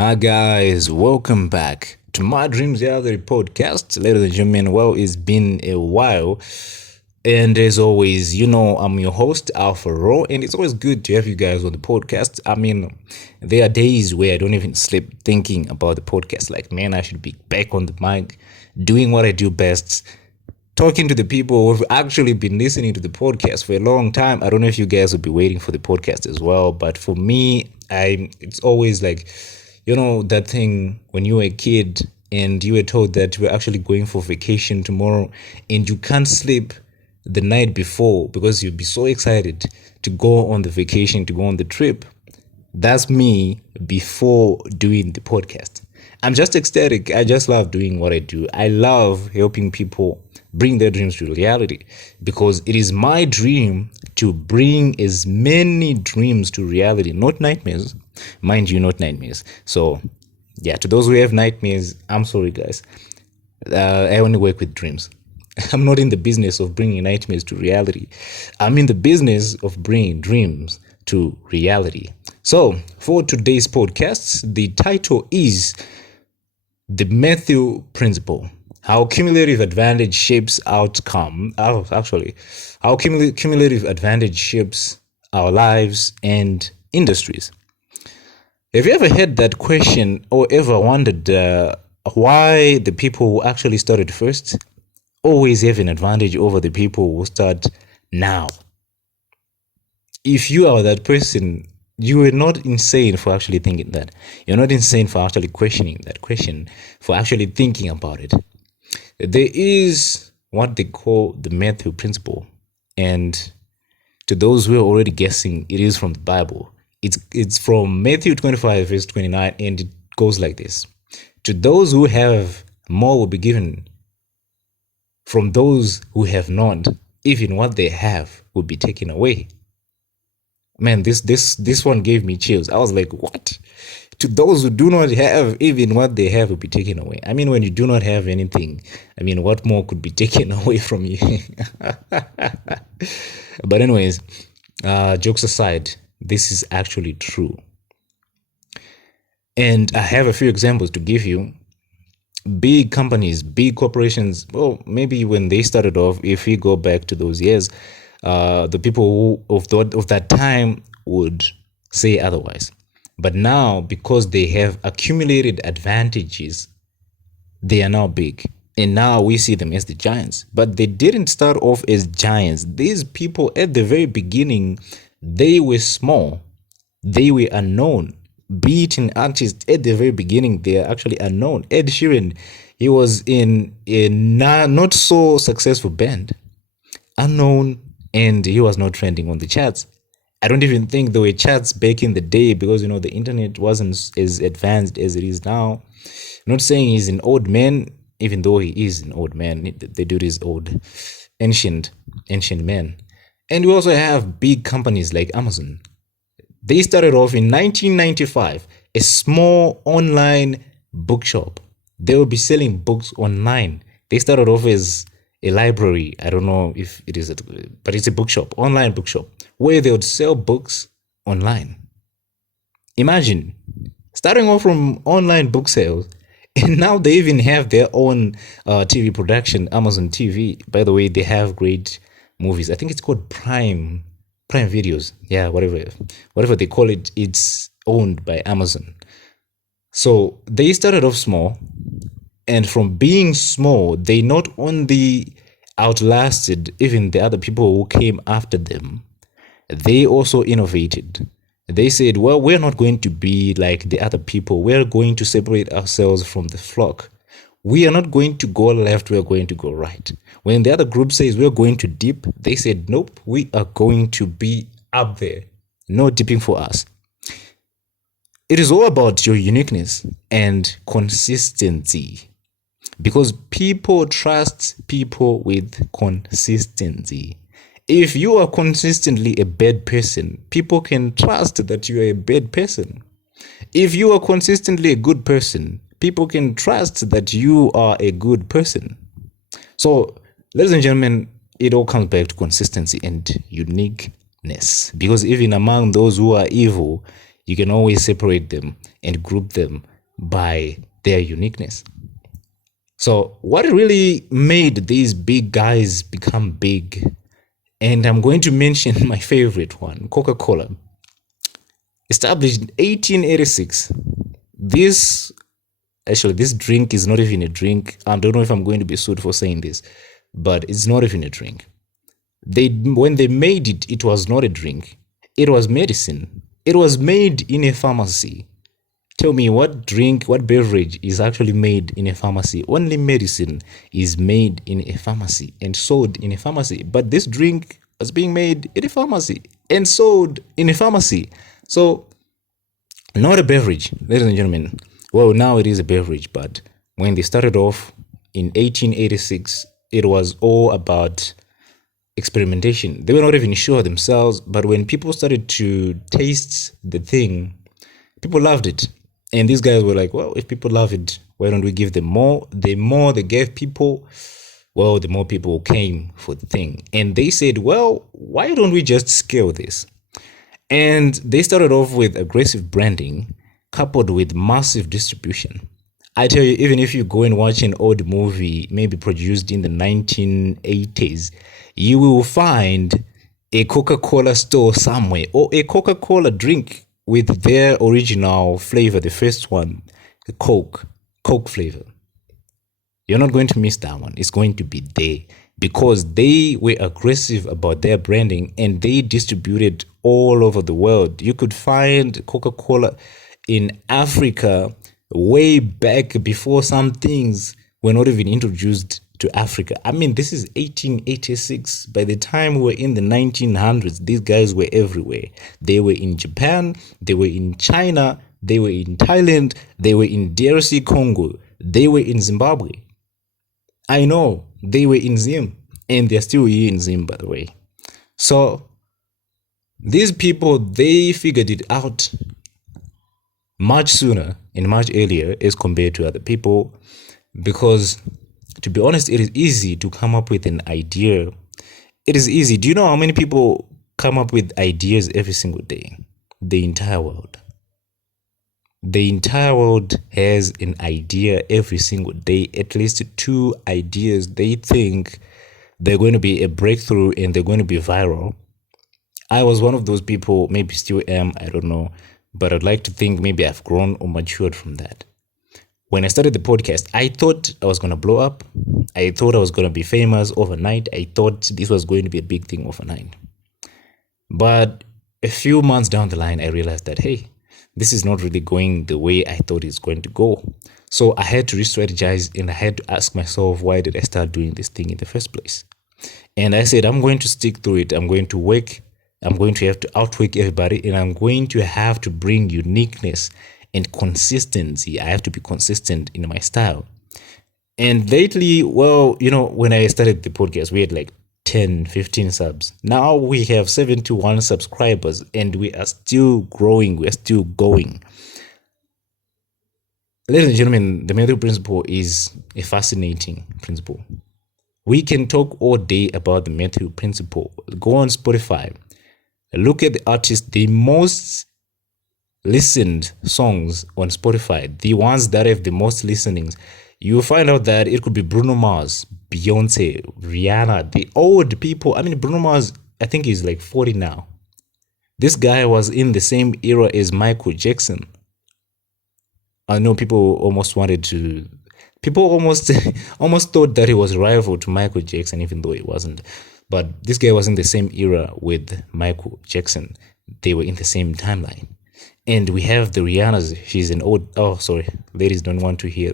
Hi guys, welcome back to my Dreams Reality podcast. Ladies and gentlemen, well, it's been a while. And as always, I'm your host, Alpha Raw, and it's always good to have you guys on the podcast. There are days where I don't even sleep thinking about the podcast. Like, man, I should be back on the mic, doing what I do best, talking to the people who've actually been listening to the podcast for a long time. I don't know if you guys will be waiting for the podcast as well, but for me, it's always like, that thing when you were a kid and you were told that you were actually going for vacation tomorrow and you can't sleep the night before because you'd be so excited to go on the vacation, to go on the trip. That's me before doing the podcast. I'm just ecstatic. I just love doing what I do. I love helping people bring their dreams to reality because it is my dream to bring as many dreams to reality, not nightmares. Mind you, not nightmares. So, yeah, to those who have nightmares, I'm sorry, guys. I only work with dreams. I'm not in the business of bringing nightmares to reality. I'm in the business of bringing dreams to reality. So, for today's podcast, the title is The Matthew Principle. How cumulative advantage shapes outcome. How cumulative advantage shapes our lives and industries. Have you ever had that question or ever wondered why the people who actually started first always have an advantage over the people who start now? If you are that person, you are not insane for actually thinking that. You're not insane for actually questioning that question, for actually thinking about it. There is what they call the Matthew Principle. And to those who are already guessing, it is from the Bible. It's from Matthew 25, verse 29, and it goes like this. To those who have, more will be given. From those who have not, even what they have will be taken away. Man, this one gave me chills. I was like, what? To those who do not have, even what they have will be taken away. I mean, when you do not have anything, what more could be taken away from you? But anyways, jokes aside, this is actually true. And I have a few examples to give you. Big companies, big corporations, well, maybe when they started off, if we go back to those years, the people of that time would say otherwise. But now, because they have accumulated advantages, they are now big. And now we see them as the giants. But they didn't start off as giants. These people at the very beginning, they were small. They were unknown. Beating artists at the very beginning, they are actually unknown. Ed Sheeran, he was in a not so successful band. Unknown, and he was not trending on the charts. I don't even think there were charts back in the day because, the internet wasn't as advanced as it is now. I'm not saying he's an old man, even though he is an old man. The dude is old, ancient man. And we also have big companies like Amazon. They started off in 1995, a small online bookshop. They will be selling books online. They started off as a library. I don't know if it is, but it's a bookshop, online bookshop, where they would sell books online. Imagine starting off from online book sales, and now they even have their own TV production, Amazon TV. By the way, they have great movies. I think it's called Prime Videos. Yeah, whatever they call it, it's owned by Amazon. So they started off small, and from being small, they not only outlasted even the other people who came after them, they also innovated. They said, well, we're not going to be like the other people. We're going to separate ourselves from the flock. We are not going to go left, we're going to go right. When the other group says we're going to dip, they said, nope, we are going to be up there. No dipping for us. It is all about your uniqueness and consistency. Because people trust people with consistency. If you are consistently a bad person, people can trust that you are a bad person. If you are consistently a good person, people can trust that you are a good person. So, ladies and gentlemen, it all comes back to consistency and uniqueness. Because even among those who are evil, you can always separate them and group them by their uniqueness. So, what really made these big guys become big? And I'm going to mention my favorite one, Coca-Cola. Established in 1886. This drink is not even a drink. I don't know if I'm going to be sued for saying this, but it's not even a drink. When they made it, it was not a drink. It was medicine. It was made in a pharmacy. Tell me what beverage is actually made in a pharmacy? Only medicine is made in a pharmacy and sold in a pharmacy. But this drink was being made in a pharmacy and sold in a pharmacy. So, not a beverage, ladies and gentlemen. Well, now it is a beverage, but when they started off in 1886, it was all about experimentation. They were not even sure themselves, but when people started to taste the thing, people loved it. And these guys were like, well, if people love it, why don't we give them more? The more they gave people, well, the more people came for the thing. And they said, well, why don't we just scale this? And they started off with aggressive branding coupled with massive distribution. I tell you, even if you go and watch an old movie, maybe produced in the 1980s, you will find a Coca-Cola store somewhere or a Coca-Cola drink with their original flavor, the first one, the Coke flavor. You're not going to miss that one. It's going to be there because they were aggressive about their branding and they distributed all over the world. You could find Coca-Cola in Africa way back before some things were not even introduced to Africa. I mean, this is 1886. By the time we were in the 1900s, these guys were everywhere. They were in Japan, they were in China, they were in Thailand, they were in DRC Congo, they were in Zimbabwe. I know, they were in Zim, and they're still here in Zim, by the way. So, these people, they figured it out much sooner and much earlier as compared to other people because, to be honest, it is easy to come up with an idea. It is easy. Do you know how many people come up with ideas every single day? The entire world. The entire world has an idea every single day, at least 2 ideas they think they're going to be a breakthrough and they're going to be viral. I was one of those people, maybe still am, I don't know, but I'd like to think maybe I've grown or matured from that. When I started the podcast, I thought I was going to blow up. I thought I was going to be famous overnight. I thought this was going to be a big thing overnight. But a few months down the line, I realized that, hey, this is not really going the way I thought it's going to go. So I had to re-strategize and I had to ask myself, why did I start doing this thing in the first place? And I said, I'm going to stick through it. I'm going to work. I'm going to have to outwork everybody and I'm going to have to bring uniqueness and consistency. I have to be consistent in my style. And lately, well, when I started the podcast, we had like 10, 15 subs. Now we have 71 subscribers and we are still growing. We are still going. Ladies and gentlemen, the Matthew principle is a fascinating principle. We can talk all day about the Matthew principle. Go on Spotify. Look at the artists, the most listened songs on Spotify, the ones that have the most listenings. You'll find out that it could be Bruno Mars, Beyonce, Rihanna, the old people. I mean, Bruno Mars, I think he's like 40 now. This guy was in the same era as Michael Jackson. I know people almost almost thought that he was rival to Michael Jackson, even though he wasn't. But this guy was in the same era with Michael Jackson. They were in the same timeline. And we have the Rihanna's. She's an old... Oh, sorry. Ladies don't want to hear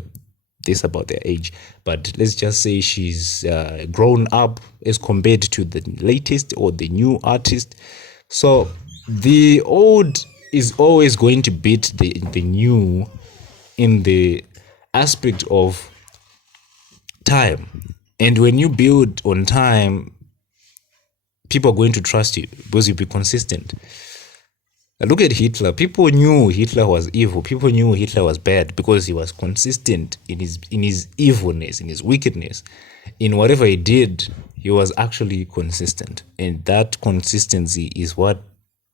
this about their age. But let's just say she's grown up as compared to the latest or the new artist. So the old is always going to beat the new in the aspect of time. And when you build on time, people are going to trust you because you'll be consistent. Look at Hitler. People knew Hitler was evil. People knew Hitler was bad because he was consistent in his evilness, in his wickedness. In whatever he did, he was actually consistent. And that consistency is what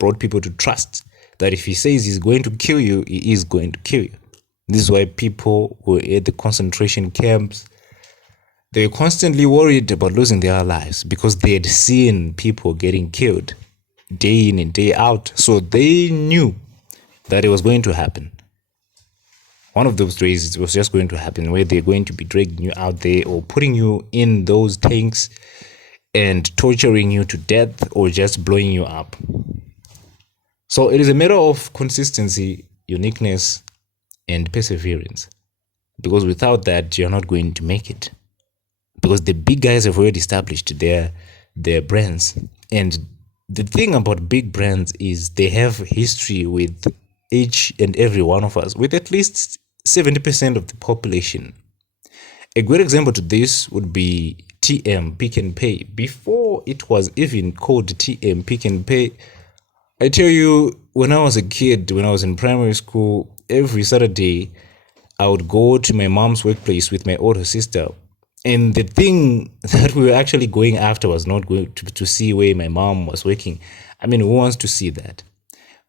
brought people to trust that if he says he's going to kill you, he is going to kill you. This is why people were at the concentration camps. They were constantly worried about losing their lives because they had seen people getting killed day in and day out. So they knew that it was going to happen. One of those days it was just going to happen where they're going to be dragging you out there or putting you in those tanks and torturing you to death or just blowing you up. So it is a matter of consistency, uniqueness, and perseverance. Because without that, you're not going to make it. Because the big guys have already established their brands. And the thing about big brands is they have history with each and every one of us, with at least 70% of the population. A great example to this would be TM, Pick and Pay. Before it was even called TM, Pick and Pay, I tell you, when I was a kid, when I was in primary school, every Saturday, I would go to my mom's workplace with my older sister. And the thing that we were actually going after was not going to see where my mom was working. I mean, who wants to see that?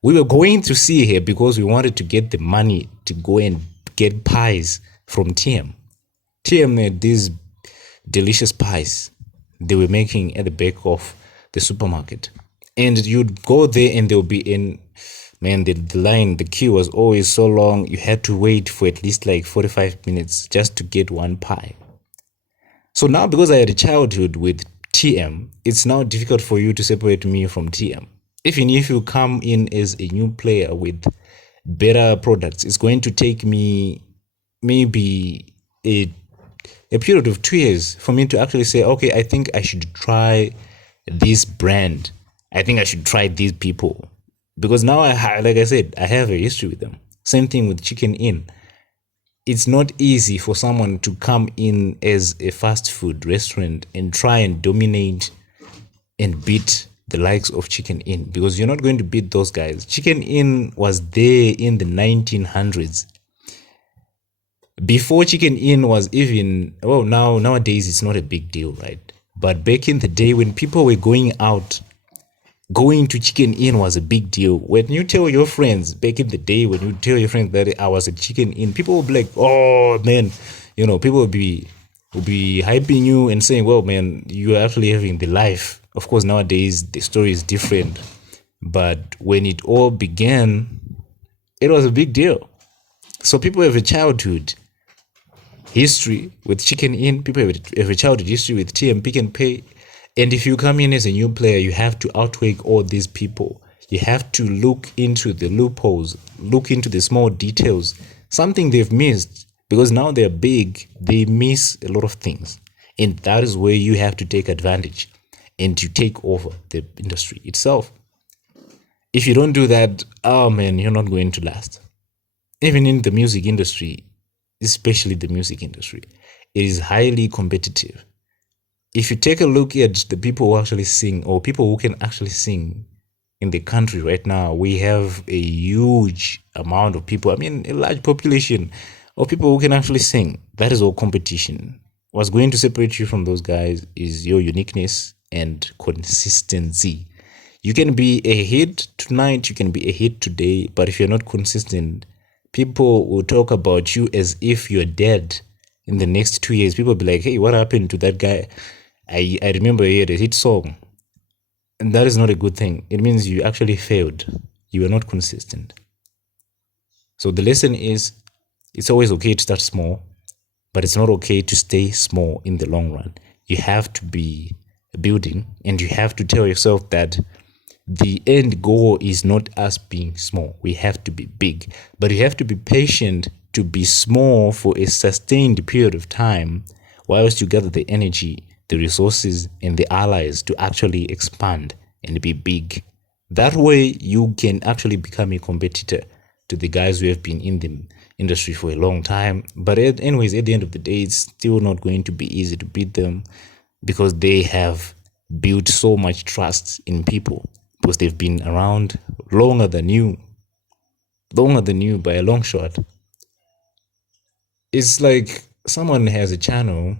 We were going to see her because we wanted to get the money to go and get pies from TM. TM had these delicious pies they were making at the back of the supermarket. And you'd go there and they'll be in, man, the line, the queue was always so long. You had to wait for at least like 45 minutes just to get one pie. So now, because I had a childhood with TM, it's now difficult for you to separate me from TM. Even if you come in as a new player with better products, it's going to take me maybe a period of 2 years for me to actually say, okay, I think I should try this brand. I think I should try these people. Because now, like I said, I have a history with them. Same thing with Chicken Inn. It's not easy for someone to come in as a fast food restaurant and try and dominate and beat the likes of Chicken Inn, because you're not going to beat those guys. Chicken Inn was there in the 1900s. Before Chicken Inn was even, well, nowadays it's not a big deal, right? But back in the day when people were going out, going to Chicken Inn was a big deal. When you tell your friends, back in the day, when you tell your friends that I was at Chicken Inn, people will be like, oh man, people will be hyping you and saying, well, man, you're actually having the life. Of course, nowadays the story is different. But when it all began, it was a big deal. So people have a childhood history with Chicken Inn. People have a childhood history with TM, Pick and Pay. And if you come in as a new player, you have to outweigh all these people. You have to look into the loopholes, look into the small details, something they've missed, because now they're big, they miss a lot of things. And that is where you have to take advantage and to take over the industry itself. If you don't do that, oh man, you're not going to last. Even in the music industry, especially the music industry, it is highly competitive. If you take a look at the people who actually sing, or people who can actually sing in the country right now, we have a huge amount of people. I mean, a large population of people who can actually sing. That is all competition. What's going to separate you from those guys is your uniqueness and consistency. You can be a hit tonight, you can be a hit today, but if you're not consistent, people will talk about you as if you're dead in the next 2 years. People will be like, hey, what happened to that guy? I remember he had a hit song. And that is not a good thing. It means you actually failed. You are not consistent. So the lesson is, it's always okay to start small, but it's not okay to stay small in the long run. You have to be building, and you have to tell yourself that the end goal is not us being small. We have to be big, but you have to be patient to be small for a sustained period of time, whilst you gather the energy, the resources, and the allies to actually expand and be big. That way, you can actually become a competitor to the guys who have been in the industry for a long time. But anyways, at the end of the day, it's still not going to be easy to beat them, because they have built so much trust in people, because they've been around longer than you by a long shot. It's like someone has a channel,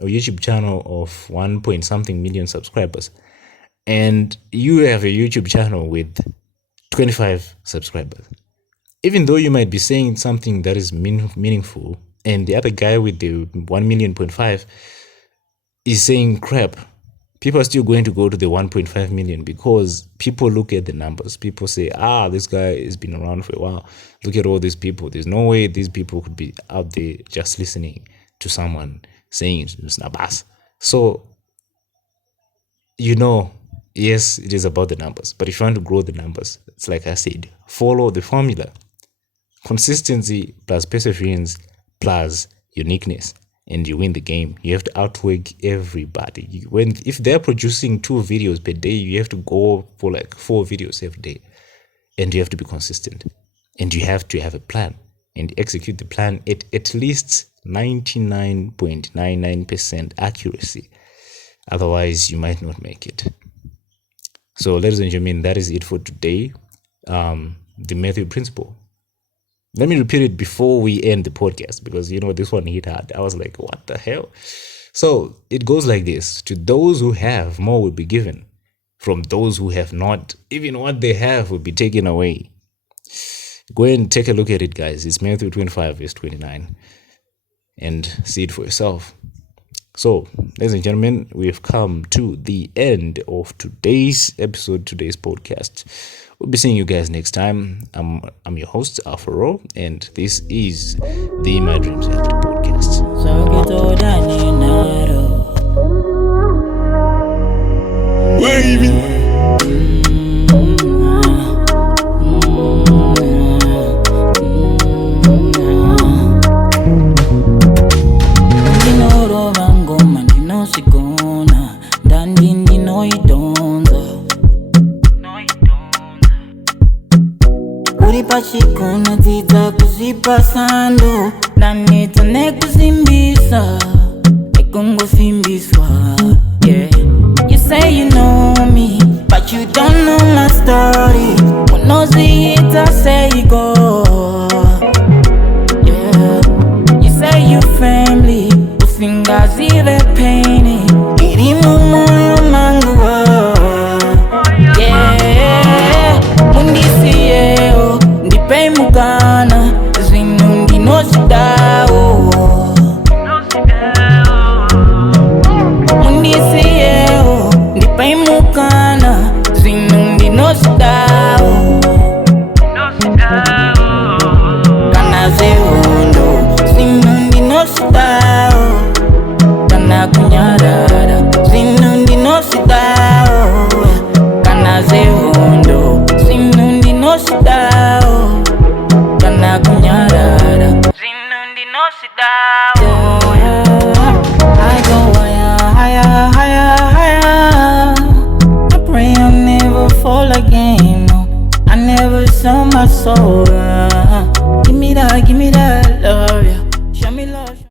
a YouTube channel of 1 point something million subscribers, and you have a YouTube channel with 25 subscribers. Even though you might be saying something that is meaningful, and the other guy with the 1.5 million is saying crap, people are still going to go to the 1.5 million because people look at the numbers. People say, this guy has been around for a while. Look at all these people. There's no way these people could be out there just listening to someone saying snabas. So, yes, it is about the numbers. But if you want to grow the numbers, it's like I said, follow the formula. Consistency plus perseverance plus uniqueness, and you win the game. You have to outwork everybody. If they're producing 2 videos per day, you have to go for like 4 videos every day, and you have to be consistent, and you have to have a plan and execute the plan at least 99.99% accuracy. Otherwise, you might not make it. So, ladies and gentlemen, that is it for today. The Matthew principle. Let me repeat it before we end the podcast, because this one hit hard. I was like, what the hell? So it goes like this: to those who have, more will be given. From those who have not, even what they have will be taken away. Go and take a look at it, guys. It's Matthew 25 verse 29, and see it for yourself. So, ladies and gentlemen, we have come to the end of today's episode, today's podcast. We'll be seeing you guys next time. I'm your host, Alfaro, and this is the My Dreams After podcast. Pachikuna tita kuzipasando nanita nekuzimbisa nekungo simbiswa. Yeah, you say you know me, but you don't know my story. When no see it, I say you go. Yeah, you say you family, usingazive paini irimu moyo manguwa. Yeah, mundisiye Pay mukana, zinundi no sidao. Mundi siyo, di pay mukana, zinundi no sidao. Kana zehondo, zinundi no sidao. Kana kunyarara, zinundi no sidao. Kana zehondo, zinundi no sidao. I go higher, higher, higher. I pray I never fall again. No, I never sell my soul. Give me that love, yeah. Show me love.